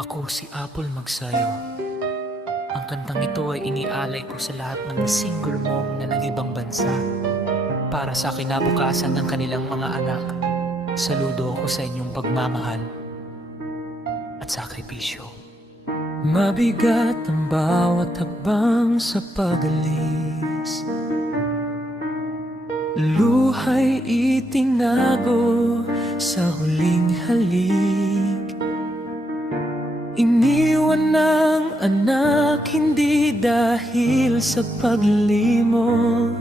Ako si Apple Magsayo. Ang kantang ito ay inialay ko sa lahat ng single mom na nag-ibang bansa para sa kinabukasan ng kanilang mga anak. Saludo ako sa inyong pagmamahal at sakripisyo. Mabigat ang bawat hakbang sa pag-alis, luhay itinago sa huling halik. Iniwan ng anak hindi dahil sa paglimot,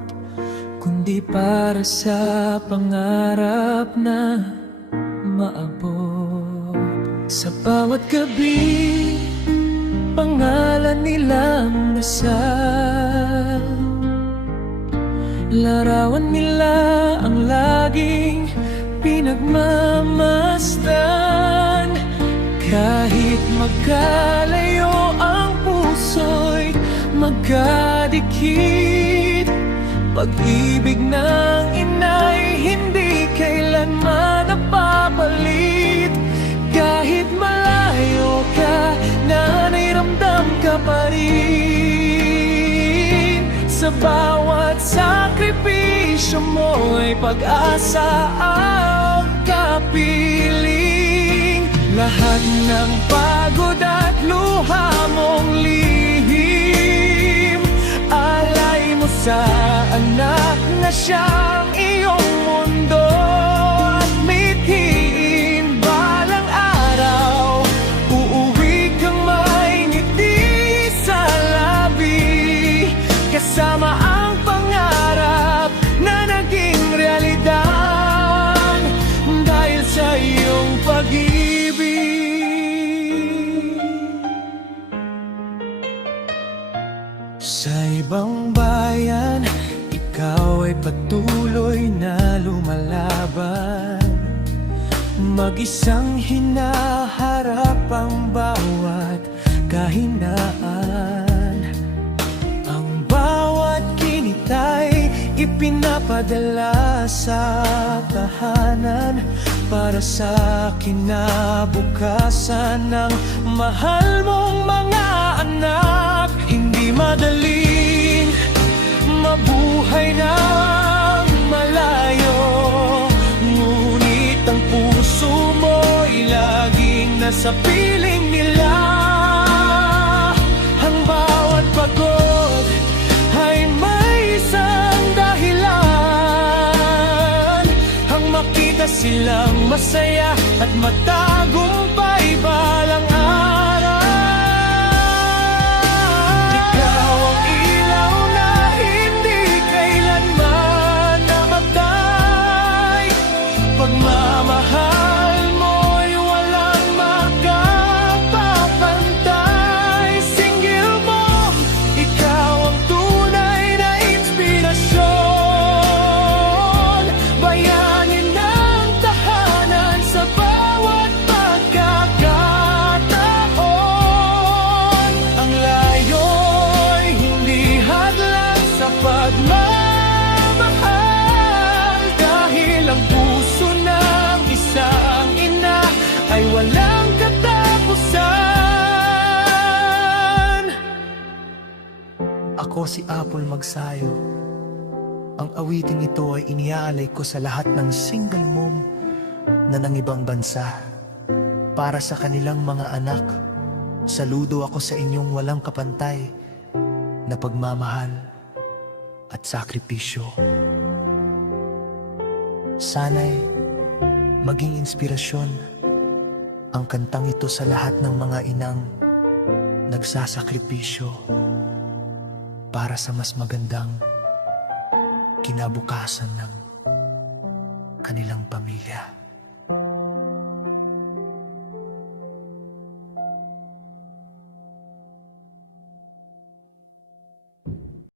kundi para sa pangarap na maabot. Sa bawat gabi, pangalan nilang dasal, larawan nila ang laging pinagmamasdan. Kahit magkalayo ang puso'y magkadikit, pag-ibig ng ina'y hindi kailanman napapalit. Kahit malayo ka, nanay ramdam ka pa rin. Sa bawat sakripisyo mo'y pag-asa ang kapiling. Lahat ng pagod at luha mong lihim, alay mo sa anak na siyang iyong mundo. At mithiin balang araw, uuwi kang may ngiti sa labi, kasama ang pangarap na naging realidad dahil sa iyong pag-ibig. Sa ibang bayan, ikaw ay patuloy na lumalaban, mag-isang hinaharap ang bawat kahinaan. Ang bawat kinita'y ipinapadala sa tahanan para sa kinabukasan ng mahal mong mga anak. Hindi madaling mabuhay ng malayo, ngunit ang puso mo'y laging nasa piling nila. Ang bawat pagod ay may isang dahilan, ang makita silang masaya at matagumpay balang araw. Pagmamahal mo'y walang makapapantay. Single mom, ikaw ang tunay na inspirasyon, bayangin ng tahanan sa bawat pagkakataon. Ang layo'y hindi hadlang sa pagmamahal, dahil ang puso ng isang ina ay walang katapusan. Ako si Apple Magsayo. Ang awiting ito ay iniaalay ko sa lahat ng single mom na nangibang bansa para sa kanilang mga anak. Saludo ako sa inyong walang kapantay na pagmamahal at sakripisyo. Sana'y maging inspirasyon ang kantang ito sa lahat ng mga inang nagsasakripisyo para sa mas magandang kinabukasan ng kanilang pamilya.